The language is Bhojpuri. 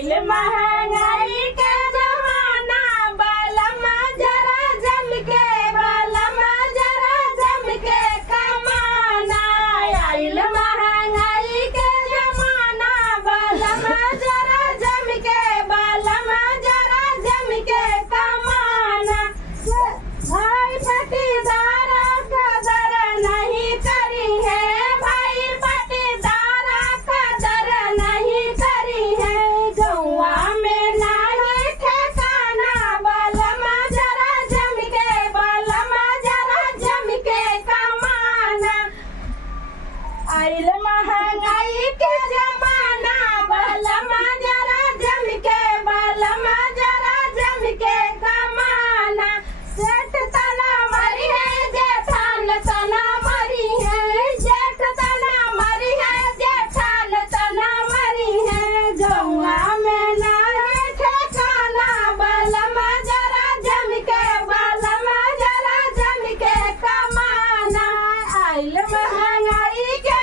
आइल महंगाई के जमाना बलमा जरा जम के बलमा जरा जम के कमाना आइल महंगाई के जमाना बलमा जरा जम के बलमा जरा जम के कमाना भाई पटीदार कदर नहीं करी है भाई पटीदार कदर नहीं करी है गौआ में नहीं ठिकाना बलमा जरा जम के बलमा जरा जम के कमाना आइल महंगाई के जमाना बलमा जरा जम के बलमा जरा जम के कमाना सेठ तना मरी है जेठान तना मरी है जेठ तना मरी है जेठान तना मरी है गौआ में नहीं ठिकाना बलमा जरा जम के बलमा जरा जम के कमाना आइल महंगाई के